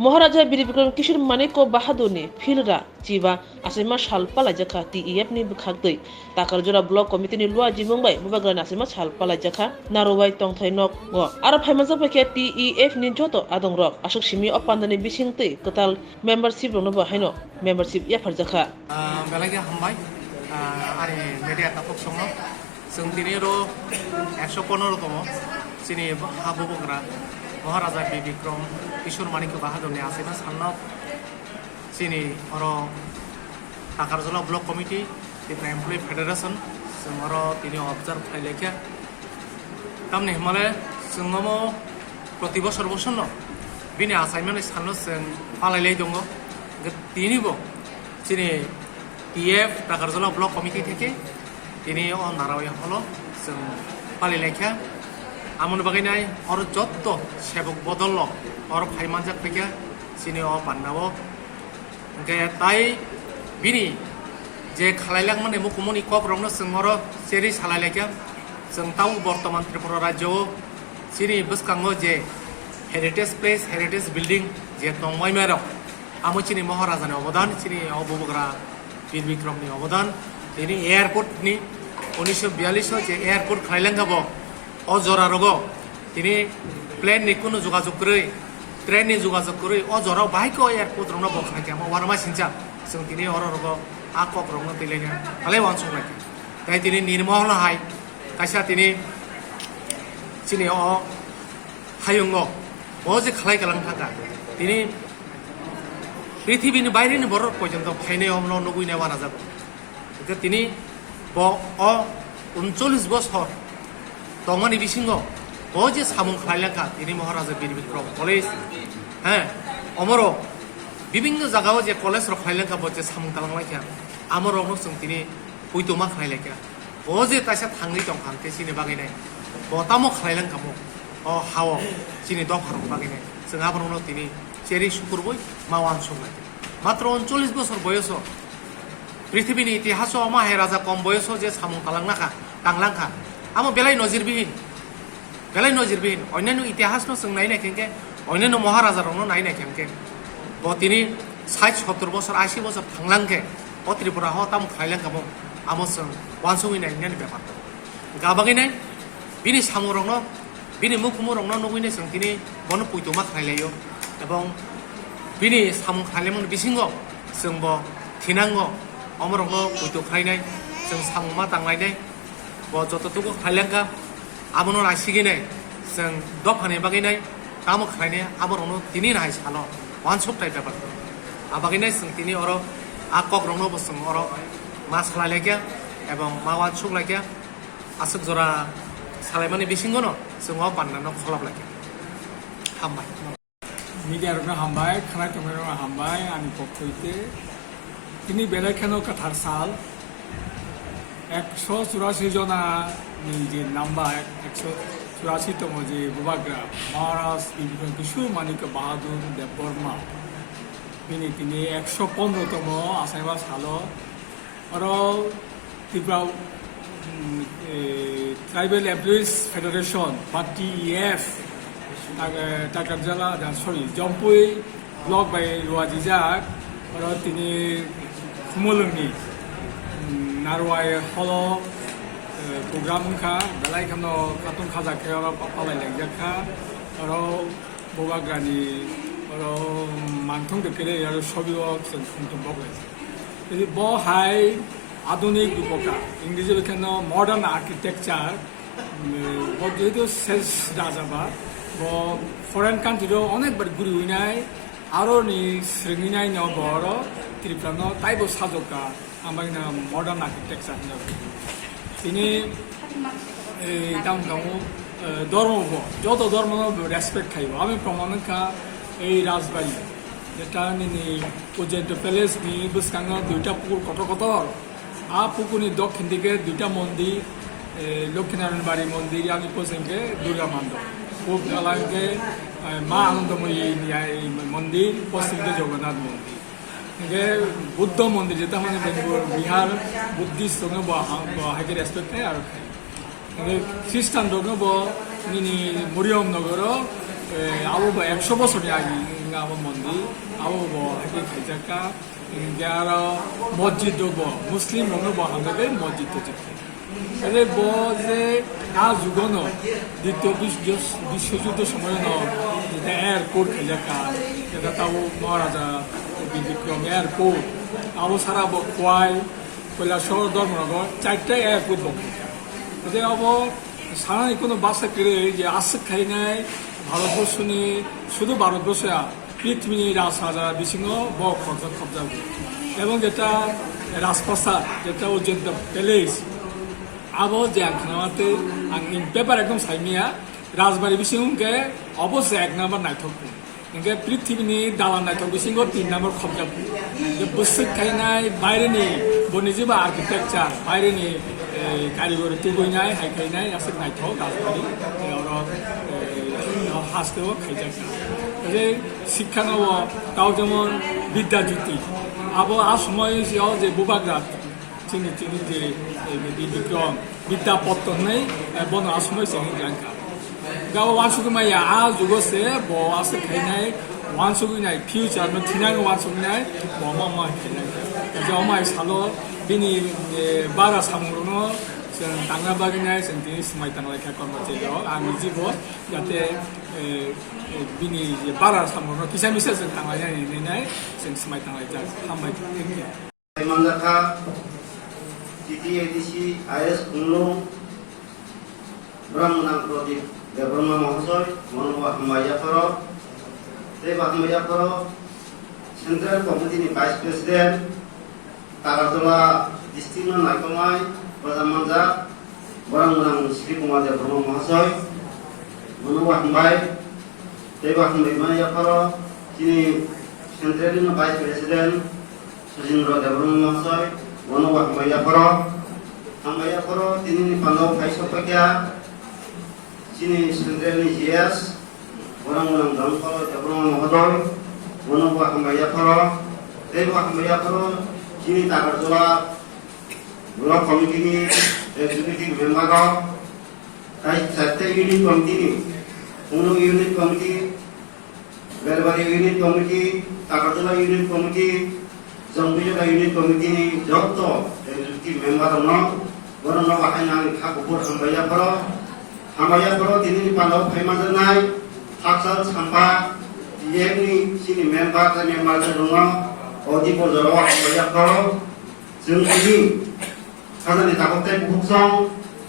महाराजा बीर बिक्रम किशोर Manek बाहादुरनि फिलरा Chiba आसामा सालपालायजाखा टीईएफ नि बुखागदै ताकारजरा block कमिटिनि लुआ जिमंबाय बुबाग्रानि आसामा सालपालायजाखा नारबाय तंथाय नक आरो फाइमाजा फैखे टीईएफ नि जत आदं रक आसक सिमी अपान्दनि बिसिंतै कताल मेम्बारशिप रनो बाहायनो मेम्बारशिप याफारजाखा बेलागे हामबाय आरो मेडिया तापक संनो जों दिनै 115 दङ जोंनि हाबु बुंग्रा महाराजा बीर बिक्रम किशोर मानिक बाहादुरनि आसामा साननाव जोंनि ताकारजला ब्लक कमिटि त्रिपुरा एमप्लयी फेडारेशन जों दिनै अबजार्भ खालायलेखा तामनि हिमालय जों प्रति बছর बছरनो बिनि आसाइनमेन्ट साननो जों पालायलाय दङ दिनैबो जोंनि टीएफ ताकारजला ब्लक कमिटि থেকে दिनै नारावाय हलो जों पालिलायखा आमन बागायनाय और जत्त सेबक बदल और फाइमानजाक फैखा जोंनि बान्नावो ताई बिनि जे खालायलाक माने मुकुमनि कबरंनो जों जेरै सालायलायखा जों ताव बर्तमान त्रिपुरा राज्योआव जोंनि बसकाङो जे हेरिटेज प्लेस हेरिटेज बिल्डिं जे दंबाय मेर आमो जोंनि महाराजानि अबदान जोंनि अबुबग्रा बीर बिक्रमनि अबदान दिनै एयारपोर्टनि 1942 जे एयारपोर्ट खालायलांगाबो अजरा रगो दिनै प्लेननि कुनु जोगाजोग करै ट्रेननि जोगाजोग करै अजराव बाहायको एयारपोर्ट रंनो बखनाय मा वारमा सिनजा जों दिनै रगो आ कक रंनो दैलायनो आलाय वान संनाय ताई दिनै निर्महल हाय कायसा दिनै जोंनि हायुङो जे खालाय गालां थाखा दिनै पृथिबीनि बायरेनि बर पर्यन्त फायनाय हमनो नुगैनाय वाना जाबो दिनै 39 বছর तमानि बिसिङो जे सामुं खालायलांखा दिनै महाराजा बीर बिक्रम कलेज हाँ अमर विभिन्न जगह जे कलेज खालायलांखा जे सामुं तालांलायखा आमरावनो जों दिनै पुइतमा खालायलायखा जे ताइसा थांनि दं हांते सिनि बागायनाय बतामो खालायलांखामो हाव सिनि दफारं बागायनाय जों आबरावनो दिनै जेरै सुकुरबो मावान संलाय मात्र 39 বছর বয়স पृथिबीनि इतिहासआव माहे राजा कम बयसो जे सामुं तांलांखा आमो बेलाय नजिरबिहीन अन्यान्य इतिहासनो जों नायनायखेंखे अन्यान्य महाराजा रंनो नायनायखेंखे तिनि 60-70 বছর 80 বছর थांलांखे त्रिपुरा हो ताम खालायलांखामो आमो जों वानसुङैनाय अन्यान्य बेपार गाबागैनाय बिनि सामुं रंनो बिनि मुखुमु रंनो नुगैनाय जों दिनै बनो पुइतमा खालायलायो एबं बिनि सामुं खालायमोन बिसिङो जोंबो थिनांगो अमरंनो पुइतो खालायनाय जों सामुंमा तांलायनाय जतटुकु खालायलांखा आमनो नायसिगिनाय जों दफानि बागैनाय तामो खालायनाय आमरंनो दिनै नाय सानो वानसुकटाय बेपार आबागैनाय जों दिनै आ कक रंनोबो जों मा सालायलायखा एबं मा वानसुकलायखा आसुक जरा सालायमानि बिसिङोनो जों बान्नानो खलाबलायखा हामबाय मिडिया रंनो हामबाय खानाय तंनाय हामबाय आंनि पक्षैते दिनै बेलायखेनो काथार साल 184 जना जे नाम्बार 184 तम जे बुबाग्रा महाराज बीर बिक्रम किशोर मानिक बाहादुर देव बर्मा बिनि दिनै 115 तम आसामा सालो और त्रिपुरा ट्राइबल एमप्लयिज फेडारेशन बा टीईएफ ताकारजला सरि जम्पुई ब्लक बाय रुवाजिजाक और दिनै खुमलंनि नारवाय हलो प्रोग्राम खा बेलाय खानो खातुन खाजा खेयाव पालाय लायजाखा और बुबाग्रानि और मानथं देखेरे और सबियो जों खुंथुम बगलाय यदि ब हाय आधुनिक दुपका इंग्लिश बेखानो मॉडर्न आर्किटेक्चर जेहेतु सेल्स राजाबा फरेन कान्ट्री अनेक बार गुरि हुइनाय आरो नि स्रिङिनाय न बर त्रिपुरा ताइबो साजका आमायना मॉडर्न आर्किटेक्चर दिनै दाम धर्म যত धर्म रेसपेक्ट खायो आमी प्रमाणखा এই রাজবাড়ি যেটা নিনি পর্যন্ত প্যালেসনি বসকাঙ্গ দুইটা পুকুর কত আ পুকুরনি দক্ষিণ দিকে দুইটা মন্দির লক্ষ্মীনারায়ণ বাড়ি মন্দির আমি পশ্চিমকে দুর্গা মন্দির পূব নালাঙ্গে মা আনন্দময়ী মন্দির পশ্চিমকে জগন্নাথ মন্দির बुद्ध मंदिर जेटा माने बिहार बुद्धिस्ट दङ हाइके रेसपेक्ट खाय आरो ख्रिस्टान दङ नि मरियम नगर আবো 100 বছরের আগে আবো মন্দির আবো হাইকে খাইজাকা আর মসজিদ মুসলিম রঙে হামদাকে মসজিদ তাহলে যে যুগন দ্বিতীয় বিশ্বযুদ্ধ সময় এয়ারপোর্ট খাইজাকা এটা তাও মহারাজা বিক্রম এয়ারপোর্ট আবো সারা খোয়াই কৈলাসহর ধর্মনগর 4টা এয়ারপোর্ট বখাইকা যে আবো সারা কোনো বাসা কেড়ে যে আসে খাইনায় ভারতবর্ষনি শুধু ভারতবর্ষে পৃথিবীর রাজরাজা বিসিংহ খবজা এবং যেটা রাজপ্রাসাদ যেটা অযোধ্যা প্যালেস আবো যে খানাতে পেপার একদম সাইমিয়া রাজবাড়ি বিসিংহকে অবশ্যই 1 নম্বর নাইথক ইনকে পৃথিবীনি দালান নাইথক বিসিংহ 3 নম্বর খবজা যে বসে খাইনায় বাইরেনি বনিজিবা আর্কিটেকচার বাইরেনি কারিগরি তুবইনায় হাইখাইনায় আছে নাইথক রাজবাড়ি হাসতেও খাইজাকা যে শিক্ষা নব তাও যেমন বিদ্যাজ্যোতি আবো সময় যে বুবাগ্রাত চিনি যে বিক্রম বিদ্যাপত্তন নেই বন সময় চিনি জাঙ্কা গাও ওয়ানসুকুমাইয়া যুগছে ব আছে খাইনায় ওয়ানসুকুইনায় ফিউচার থিনাং ওয়ানসুকুইনায় বমা খাইনায় যে অমাই সালো বিনি বারা সামুরনো जों थांना बागिनाय जों दिनै समायतां लेखा कर्मचारियाव आं जिबो जाहाथे बिनि बारा सामनो किसा मिसा जों थांनाय जों समायतां लेखा हामबाय थेंक इउ मंदाखा टीटी एडीसी आईएस खुंलुं ब्रह्मनां प्रदीप देवब्रह्म महाशय मनोबा हामबायाफोर बे हामबायाफोर सेंट्रेल कमिटिनि भाइस प्रेसिडेंट तागारतला डिस्ट्रिक्ट नायकमाय प्रधानमंत्री बरंगनां श्री कुमार देवब्रह्म महाशय मनोबा हामबाय देवा हामबायमायाफोर दिनै सेंट्रेल भाइस प्रेसिडेंट सुजिन्द्र देवब्रह्म महाशय मनोबा हामबायाफोर दिनैनि पानाव फायसफायखा दिनै सेंट्रेल जीएस बरंगनां धनफल देवब्रह्म महोदय मनोबा हामबायाफोर देवा हामबायाफोर दिनै तागारतला ब्लक कमिटिनि एक्जिक्यूटिव मेम्बार चारटे यूनिट कमिटिनि Khumulwng unit committee Belbari unit committee Takarjala unit committee जंबिजोगा यूनिट कमिटिनि जत्त एक्जिक्यूटिव मेम्बार दङ बरनो बाहायनानै खाखौफोर हामबायाफोर दिनैनि पानाव फायमाजानाय थाकसाल साम्फा डिएफनि सिनि मेम्बार दङ अदि बरजराव हामबायाफोर जों दिनै साजानि ताकते बुहुमजों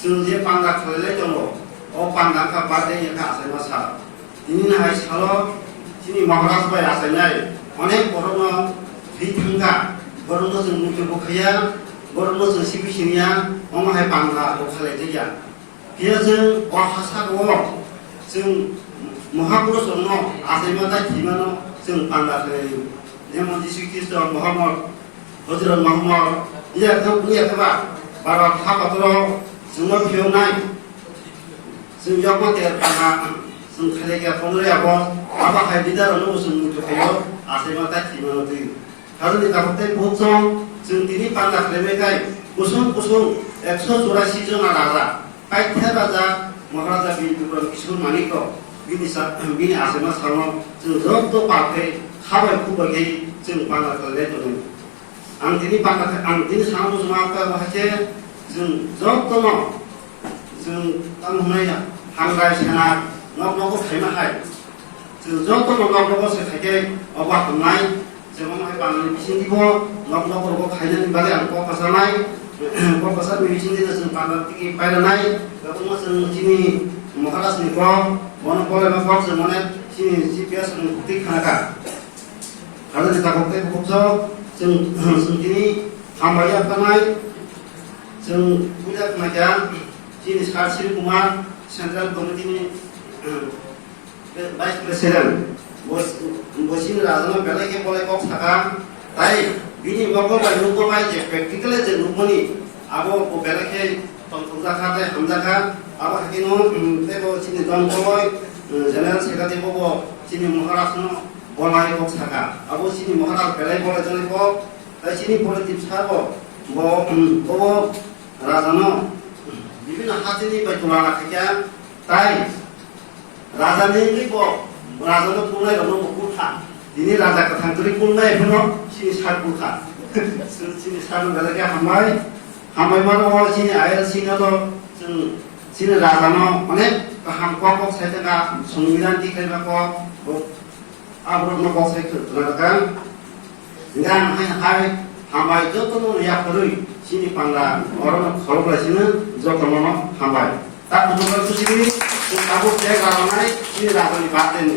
जों जे पांगा खालायलाय दङ अ पांगाखा बादे एका आसायमा सा दिनैहाय साल दिनै महाराज बाय आसायनाय अनेक बरनो थैथांगा बरनो जों मुख्यबो खाया बरनो जों सिबिसिनिया अमाहाय पांगा खालायजाया बेयो जों अहासा दङ जों महापुरुष दङ आसायमा दा थिमानो जों पांगा खालायो जेमन जिसु ख्रिस्ट मोहम्मद हजरत मोहम्मद इयाखबा बारा थाबातरो जों फिउनाय जों यावमा देर पांगा जों खालायगा फंरेयाबो आबाहाय बिदारनो जों मुथुखायो आसायमा दा थिमानो दै हाजोनि ताकते बुहुमजों जों दिनै पांगा खालायनायखाय गुसुं 184 जना राजा कायथा राजा महाराजा बिक्रम किशोर मानिक बिनि आसायमा सालनो जों जत्त पार्टे खाबाय खुबाय जों पांगा खालायनाय दङ आं दिनै सानाव समाखा बाहायसे जों जत्तनो जों तामहुनाय हांगाय सेना नगनगो खायमाहाय जों जत्तनो नगनगो सेखायखे अबा हमनाय जोंहाय बांगालि बिसिनिबो नगनगो खायनायनि बागै आं ककासानाय ककासा बिसिनिनो जों बांगालि बायनाय बेखौनो जों दिनै महाराजनि मनोबल एबा जों माने दिनै जीपीएस थि खानाखा हाजोनि ताकते बुहुमजों जों दिनै हामबायाफोरनाय जों पूजा खालामनाया दिनै श्री कुमार सेंट्रेल कमिटिनि भाइस प्रेसिडेंट बसिन राजानो बेलेगे बलायक थाका ताई बिनि मगबाय नुगबाय जे प्रेक्टिकली जे नुगमनि आबो बेलेगे तंजाखा ताई हामजाखा आबो हाकिनो तेबो दिनै दंगय जेनेरेल सेक्रेटारि बबो दिनै महाराजनो बलायक थाका आबो दिनै महाराज बेलेग बलायजनैको ताई दिनै पलिटिक्स साबो बबो राजानो বিভিন্ন হাতিনি বাই তোলা রাখিয়া তাই রাজা নেই राजानो कुलनाय रनो कुलखा दिनै राजा गोथांतरि कुलनाय फनो सिनि सार कुलखा सिनि सार गलके हामबाय मा दङ सिनि आयर सिनि तो जों सिनि राजानो माने गाहाम कक साइथगा संबिधान दिखायबा कक आब्रनो कक साइथो राजाkan गान हाय हामबाय जतनो याफरै सिनि पांगा अरनो खरबलासिनो जतनो हामबाय ता बुजुर्ग सुसिनि काबु tek राजानाय सिनि राजानि बातेनि